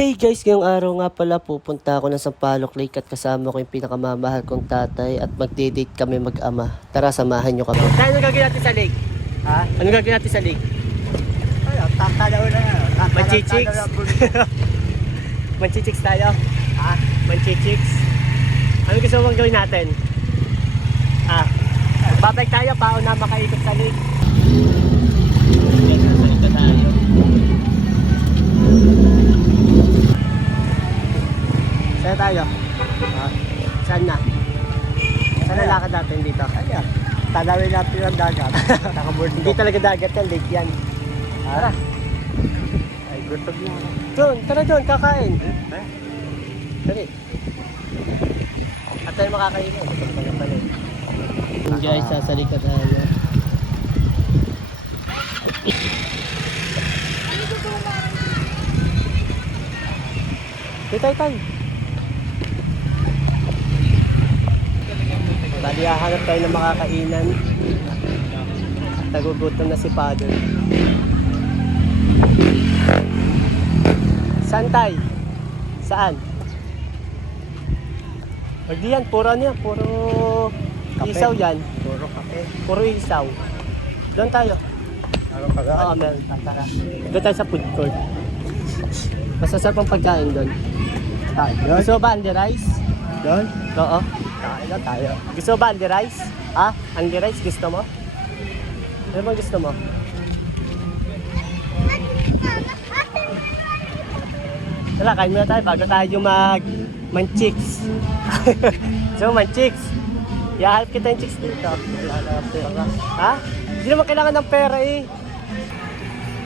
Hey guys, ngayong araw nga pala pupunta ako ng Sampaloc Lake at kasama ko yung pinakamamahal kong tatay at magde-date kami mag-ama. Tara, samahan nyo kami. Tayo, anong gagawin natin sa lake? Ha? Anong gagawin natin sa lake? Tatalaw na nga. Manchichicks? Manchichicks tayo? Ha? Manchichicks? Anong gusto mong gawin natin? Babalik tayo, paon na makaikot sa lake. Saan tayo? Saan na? Saan na lakad natin dito? Ayan. Talawin natin ang dagat. Hindi talaga dagat yan, lake yan. Tara. Ay, gutom na. Doon, tara doon, kakain. Dali. At tayo makakain mo. Gutom ka na pala. Guys, sasali ka tayo. Tay. Bali, hahanap tayo ng makakainan. Nagugutom na si Father. Saan tayo? Saan? Wag yan, puro ano yan, puro Kape. isaw yan. Puro kape. Puro isaw. Doon tayo. Ano pa ga? Oo, meron. Doon tayo sa food court. Masasarap ang pagkain doon. Tayo. Gusto mo ba Andy Rice? Doon? Oo. Kain na tayo. Gusto mo ba Andy Rice? Ha? Andy Rice, gusto mo? Ano bang gusto mo? Tara, kain muna tayo bago tayo manchiks. So, manchiks. I-help kita yung chicks dito. Ha? Hindi naman kailangan ng pera eh.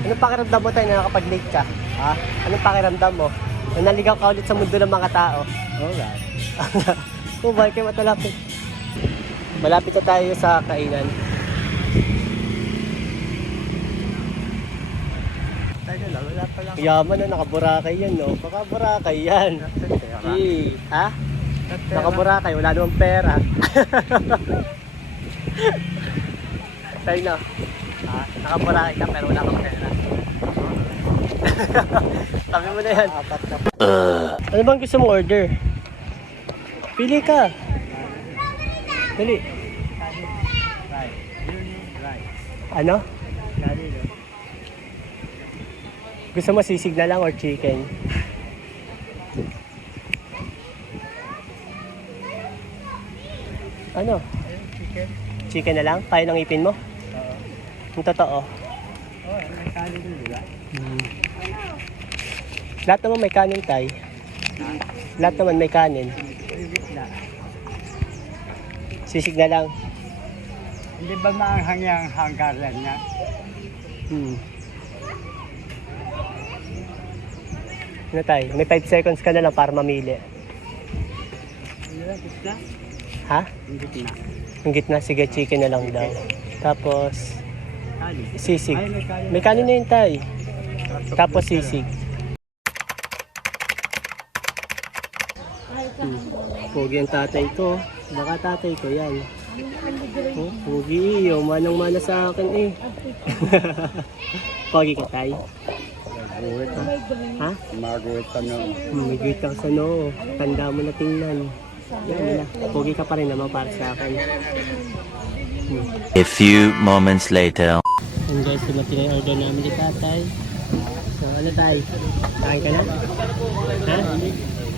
Anong pakiramdam mo tayo na nakapag-late ka? Ha? Anong pakiramdam mo? Na naligaw ka ulit sa mundo ng mga tao? Alright. Kung bakit kayo matalapit? Malapit na tayo sa kainan. Tayo lang. Wala pa lang. Yaman na, nakaburakay yan, no? Baka burakay yan. Ha? Nakaburakay, wala namang pera. Tayo na. Ha? Nakaburakay ka pero wala kang pera. Sabi mo na yan. Apat na. Ano bang gusto mong order? Pili ka. Dali. Ano? Gusto mo sisig na lang or chicken? Ano? Chicken. Chicken na lang? Kaya ng ipin mo? Oo. Yung totoo. Oh, may kanin din, di ba? Lahat naman may kanin, tay. Lahat naman may kanin. Ibig na. Sisig na lang. Hindi ba maanghang yung hanggaran niya? Ano tay? May 5 seconds ka na lang para mamili. Hindi lang, gitna. Ha? Hindi gitna. Yung gitna, sige, chicken na lang daw. Tapos, Kanin. sisig. Ay, may kanin. May kanin na yun, tay. Tapos sisig. Pogi ang tatay ko. Baka tatay ko yan. Oh, pogi iyo. Manang-mana sa akin eh. Pogi ka, tay? Maguwit na. Ha? Maguwit ka na. May greet ka sa noo. Tanda mo na tingnan. Yan na. Pogi ka pa rin naman para sa akin. A few moments later. Yung guys, dumating na yung order namin ni tatay. So, ano tayo? Kain ka na? Ha?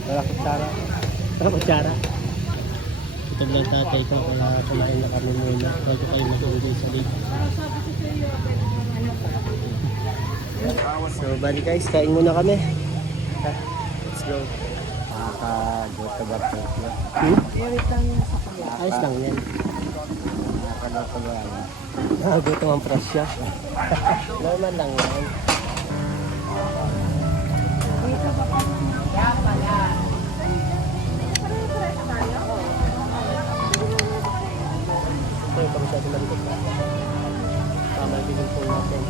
Wala kutsara. Tara, kutsara. Ito lang tatay ko, kaya kumain na kami muna. Bago kayo mag-uwi sa lake. So, bali guys, kain muna kami. Let's go. Nakakagutabag ka. Ayos lang yan. Nakakagutabag. Gutom ang presya. Normal lang yan. Ito, kami sa malikot na. Tama yung po natin.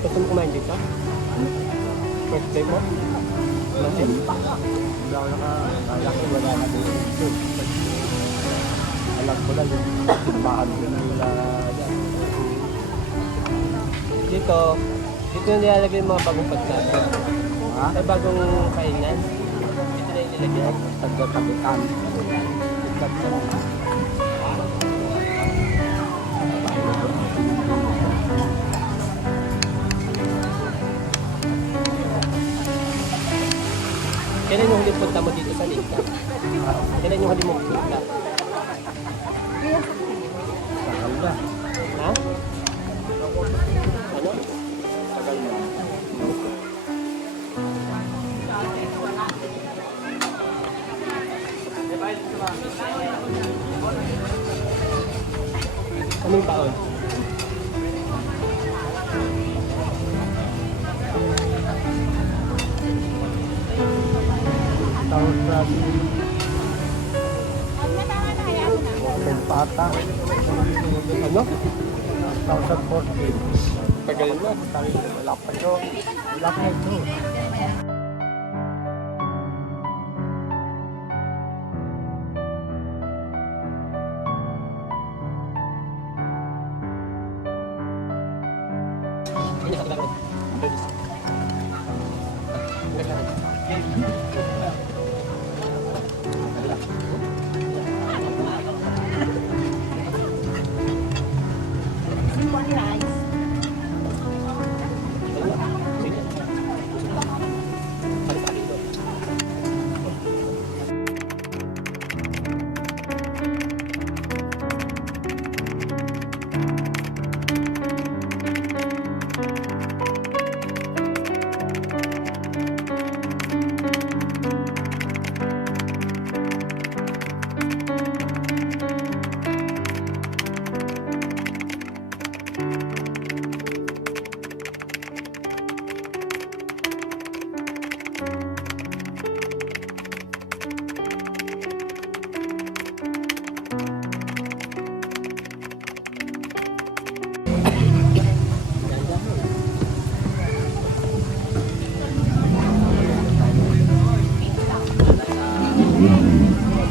Gusto mo kumain dito? First day mo? Bakit? Hindi ako nakakala ko wala na dito. Alam ko lang yung mahal ko nila. Dito, dito nilalagay yung mga bagong pagkain. Ha? May bagong kainan. Dito na inilagay. Tagkatabitan. Kailan yung huli punta mo dito sa Lingka? Kailan yung huli mo punta? Tagal na. Ha? Ano? Tagal na. Anong taon? Taon sa Open Pata. Ano? 2014. Tagal na. Wala pa yun. Wala pa ito.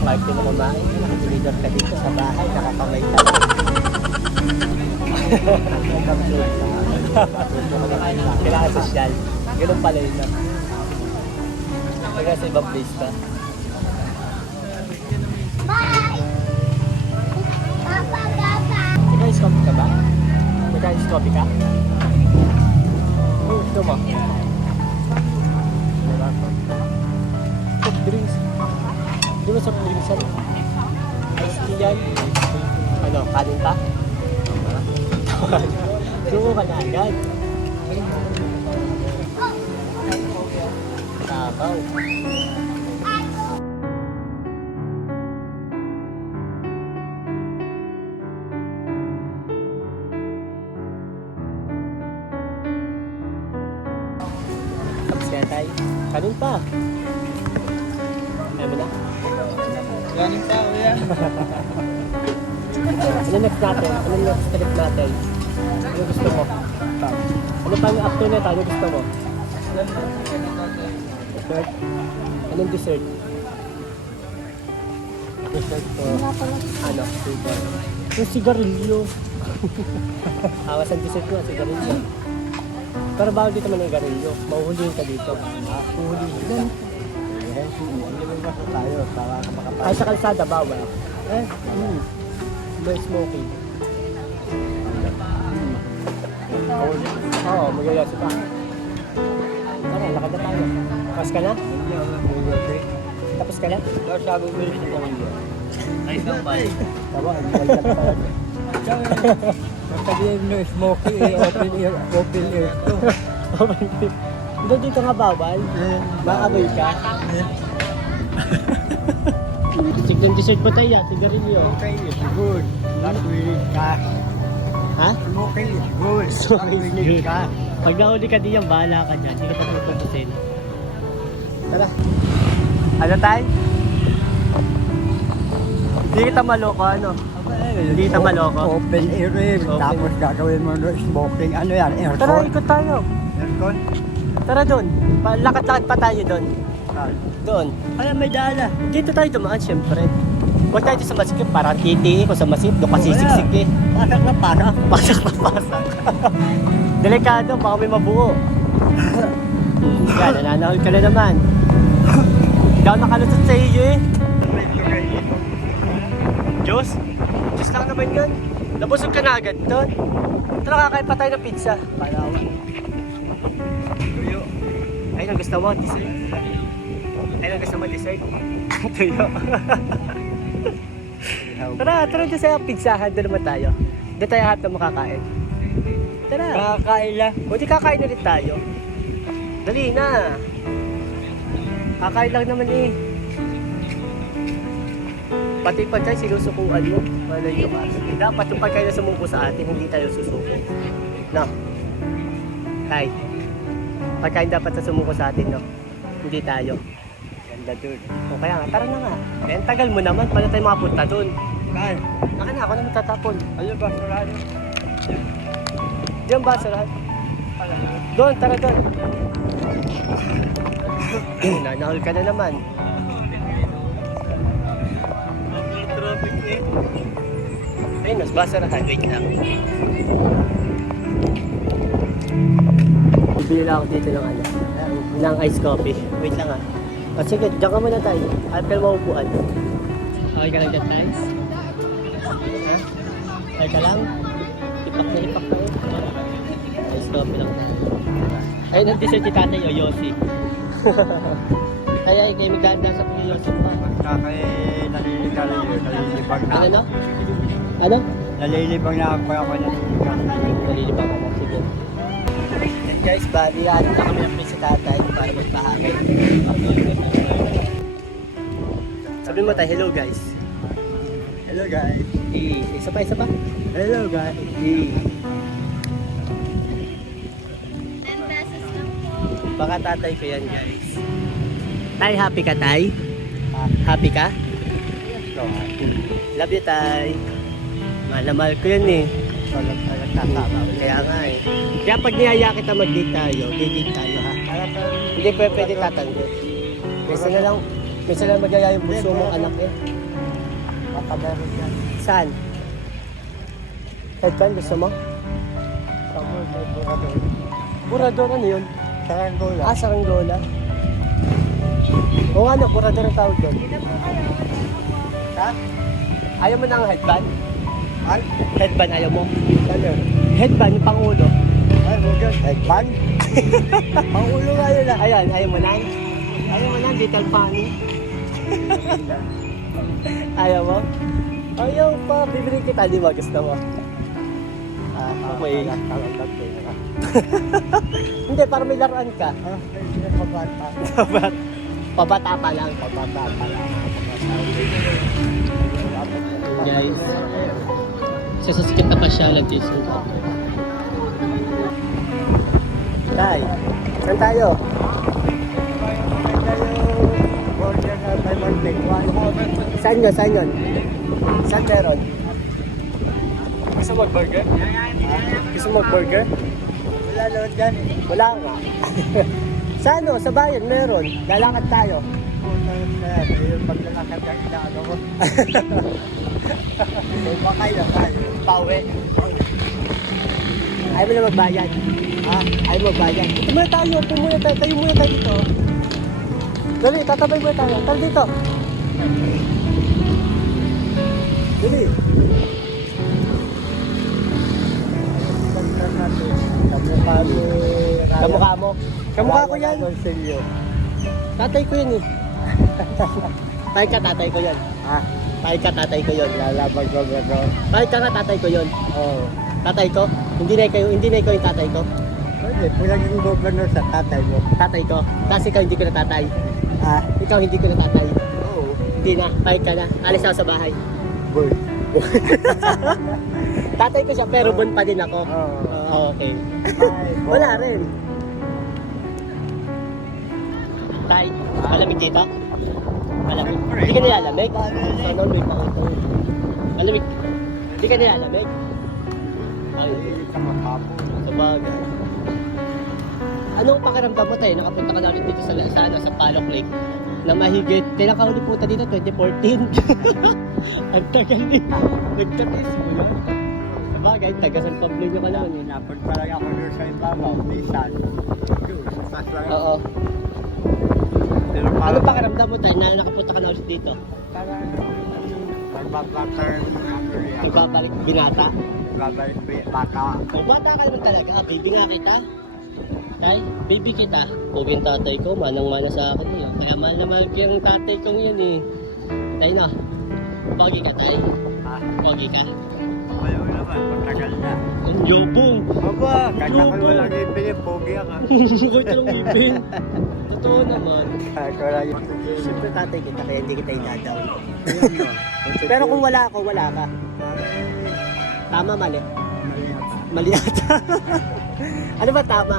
Kahit di mo kumain, nakatulidor ka dito sa bahay, nakakamay ka. Kailangan sosyal. Ganun pala yun. Kaya sa ibang place ka. Nag-ice coffee ka ba? Nag-ice coffee ka? Oh, gusto mo? Soft drinks. Di ba soft drinks yan? Ice tea yan? Ano, kanin pa? Sumo ka na agad. Tabaw. Tapos kaya tayo. Kanin pa. Ayaw mo na? Galing pa, yan. Ano next natin? Ano next trip natin? Ano gusto mo? Ano pa yung after na tayo gusto mo? Dessert? Anong dessert? Dessert ko. Ano? Cigar. Yung sigarilyo. Awas ang dessert ko, sigarilyo. Pero bawal dito man yung garilyo. Mahuhulihin ka dito. Mahuhulihin ka. Hindi mo ba tayo? Para ka makapag... Ay sa kalsada, bawal. No smoking. Oo, magyayasi pa. Tara, lakad na tayo. Tapos ka na? Tapos ka na? Sabi mo rin ito kanina. Nice lang ba? Tama, hindi ka na talaga. Sabihin mo, smoky, open air to. Hindi dito nga bawal. Makaboy ka. Siglang dessert mo tayo, sigarilyo. Okay, it's good. Not really cash. Ha? Smoking is good. Smoking is Not really good. cash. Pag nauli ka diyan, bahala ka dyan. Hindi ka pagpupuntusin. Tara. Ano tayo? Hindi kita maloko, ano? Hindi kita maloko. Open air eh. Open. Tapos gagawin mo no smoking. Ano yan? Aircon? Tara, ikot tayo. Aircon? Tara doon. Lakad-lakad pa tayo doon. Saan? Doon. Ay, may dala. Dito tayo dumaan, syempre. Huwag tayo sa masikip, parang titi ko sa masikip, doon kasi siksik eh. Pasak na pasak. Pasak na pasak. Delikado, baka may mabuo. Yan, nananahol ka na naman. Hindi ako nakalusot sa iyo eh. Diyos? Diyos lang naman yun. Nabusog ka na agad doon. Ito nakakain pa tayo ng pizza. Palawan. Tuyo. Ayun ang gusto mo, dessert. Ayun ang gusto mo, dessert. Tuyo. Tara dyan sa pizzahan. Doon naman tayo. Doon tayo lahat na makakain. Tara. Kakain lang. O di kakain ulit tayo. Dali na. Kakain lang naman eh. Pati pagkain sinusukuan mo. Malayo ka. Dapat yung pagkain na sumuko sa atin, hindi tayo susuko. No? Tay. Pagkain dapat na sumuko sa atin, no? Hindi tayo. Ganda dun. O kaya nga, tara na nga. Eh, ang tagal mo naman. Paano tayo makapunta dun? Kaya. Naka na, ako naman tatapon. Ano ba sarado? Diyan ba sa lahat? Doon, tara doon. Nanahol ka na naman. Traffic eh. Ayun, mas basarahan. Wait lang. Bibili lang ako dito ng ano, ng ice coffee. Wait lang ah. O sige, dyan ka muna tayo. At ka maupuan. Okay ka lang dyan tayo? Ha? Okay ka lang? Ipak na ipak tayo. Ice coffee lang tayo. Ayun ang dessert si tatay o Yossi. Kaya kayo magdaan sa Kuya Yossi pa. Kakay nalilibang na. Ano no? Ano? Nalilibang na ako na. Nalilibang ako. Sige. Guys, bali ano na kami ng place sa tatay para magpahagay. Sabi mo tayo, hello guys. Hello guys. Isa pa, isa pa. Hello guys. 10 pesos lang po. Baka tatay ko yan guys. Tay, happy ka tay? Happy ka? Love you tay. Mahal na mahal ko yan eh. Kaya nga eh. Kaya pag niyaya kita mag-date tayo, date tayo ha. Hindi pwede tatanggi. Minsan na lang magyaya yung bunso mong anak eh. Makameron yan. Saan? Headband gusto mo? Tamo sa burador. Burador ano yun? Saranggola. Saranggola. Oo ano, burador ang tawag doon. Ha? Ayaw mo ng headband? Ay, Headband ayaw mo? ano? Headband, yung pangulo. Ay, huwag Headband? Pangulo nga yun ah. Ayan, ayaw mo na? Ayaw mo na, little funny. Ayaw mo? Ayaw pa, bibili kita, di ba? Gusto mo? Okay. Hindi, para may laruan ka. Pabata pa lang. Guys, sasasikit na pa siya ng Jesus. Tay, saan tayo? Saan yun? Saan yun? Saan meron? Gusto mo mag-burger? Gusto mo mag-burger? Wala naman dyan. Wala nga. Sa ano? Sa bayan meron. Lalakad tayo. Paglalakad ang inaano ko. Makay na tayo. Pauwi. Ayaw mo na magbayad. Ha? Ayaw mo magbayad. Ito muna tayo. Upo muna tayo. Tayo muna tayo dito. Dali, tatabay muna tayo. Tara dito. Dali. Kamukha mo. Kamukha ko yan. Tatay ko yan eh. Tahit ka tatay ko yan. Ha? Tahit ka tatay ko yun. Lalabag ko gano'n. Tahit ka nga tatay ko yun. Oo. Tatay ko? Hindi na ikaw yung tatay ko. Pwede, pulaging gobernador sa tatay mo. Tatay ko. Kasi ikaw hindi ko na tatay. Ah, Ikaw hindi ko na tatay. oo. Hindi na. Tahit ka na. Alis ako sa bahay. Good. Tatay ko siya pero bon pa din ako. Oo. Okay. Ay, Wala rin. Tay, malamig dito? Malamig. Hindi ka nilalamig? Ano, may pakita. Malamig. Hindi ka nilalamig? Ay, Hindi ka mapapo. sabagay. Anong pakiramdam mo tayo? Nakapunta ka namin dito sa Palok Lake. na mahigit. Kailan ka huli punta dito? 2014. Ang tagal din. Nagtatis mo yan. Sabagay, taga San Pablo nyo ka naman. Napod pa lang ako doon sa ibabaw, minsan. Doon, sa taas lang. Oo. Pero Ano parang pa karamdam mo tayo na nakapunta ka na ulit dito? parang pagbablatter Nagbabalik binata. babalik baka. Kung bata ka naman talaga, baby nga kita. Tay, baby kita. Pogi yung tatay ko, manang-mana sa akin eh. Kaya mahal naman yung tatay kong yun eh. Tay na, pogi ka tay? Pogi ka? Ayaw naman, matagal na. Ang yobong! Aba, kahit ako walang ipin, pogi ako. Huwag lang ibin. Totoo naman. Kahit wala yung Siyempre tatay kita, kaya hindi kita idadaw. Pero kung wala ako, wala ka. Tama, mali. Mali ata. Ano ba tama?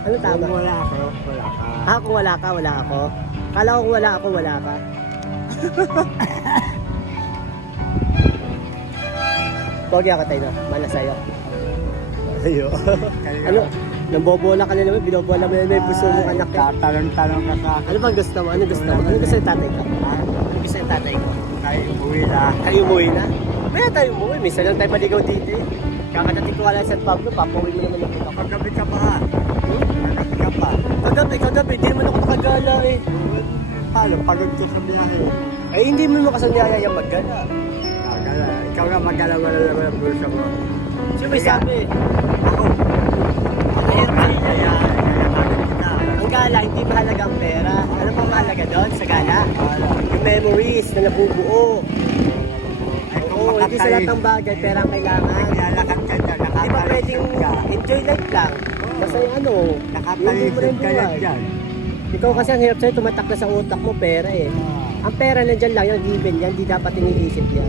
Ano tama? Kung wala ako, wala ka. Ah, kung wala ka, wala ako. Kala ko kung wala ako, wala ka. Pogi ako tayo, mana sa'yo. Ayo. Ano? Nambobola ka na naman, binobola mo na naman yung puso mong anak eh. Tatanong-tanong ka sa Ano bang gusto mo? Ano gusto mo? Ano gusto ng tatay ko? Ano gusto ng tatay ko? tayo uwi na. Tayo umuwi na? Maya tayo umuwi, minsan lang tayo maligaw dito eh. Kakadating ko wala sa San Pablo, papauwi mo naman ako. Paggabi ka pa. Paggabi ka pa. Kagabi, di naman ako nakagala eh. Paano? Pagod ka sa biyahe. Ay, hindi mo naman kasanyaya yung maggala. Magala. Ikaw na magalawa na naman ang bulsa mo. Sino may sabi? Ako. Ang hirap na Kaya pagod kita. Ang gala, hindi mahalaga ang pera. Ano pa mahalaga doon sa gala? Yung memories na nabubuo. Oo, hindi sa lahat ng bagay, pera ang kailangan. Naglalakad ka dyan. Di ba pwedeng Nakapalisod ka. enjoy life lang? Kasi ano, Nakapalisod ka lang dyan. Ikaw kasi ang hirap sa'yo, tumatak na sa utak mo, pera eh. Ang pera nandyan lang, yung given yan, di dapat iniisip yan.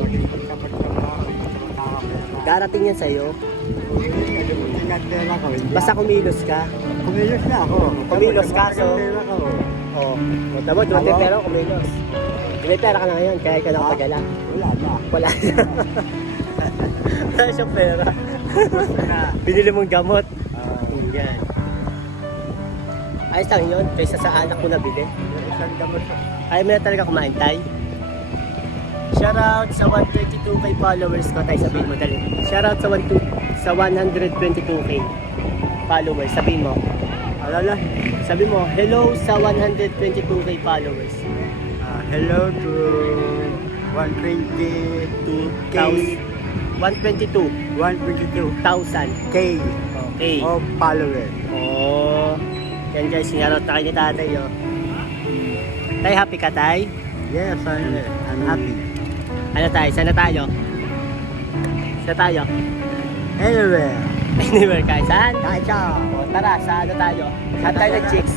Darating yan sa'yo, basta kumilos ka. Kumilos na ako. Kumilos ka, so- Kumilos ako. Oo. Oh. Tama, dumating Ako? pera, kumilos. May pera ka na ngayon, kaya ka nakapagala. Wala na. Wala na. Wala siyang pera. Na. Binili mong gamot. Ah, Yan. Ayos lang yun, kaysa sa anak ko nabili. isang gamot. Ayaw mo na talaga kumain, tay. Shoutout sa 122k followers ko, tay, sabihin mo dali. Shoutout sa 122k followers, sabihin mo. Alala. Sabi mo, hello sa 122k followers. Hello to 122K. 122,000 122K Okay. of followers. Oh. Yan guys, sinarot na kayo ni tatay, oh. Tay, happy ka, tay? Yes, I'm happy. Ano tayo? Sana tayo? Sana tayo? Anywhere. Anywhere ka? Saan? Kahit siya. O, tara, sa ano tayo? Saan tayo nag-chicks?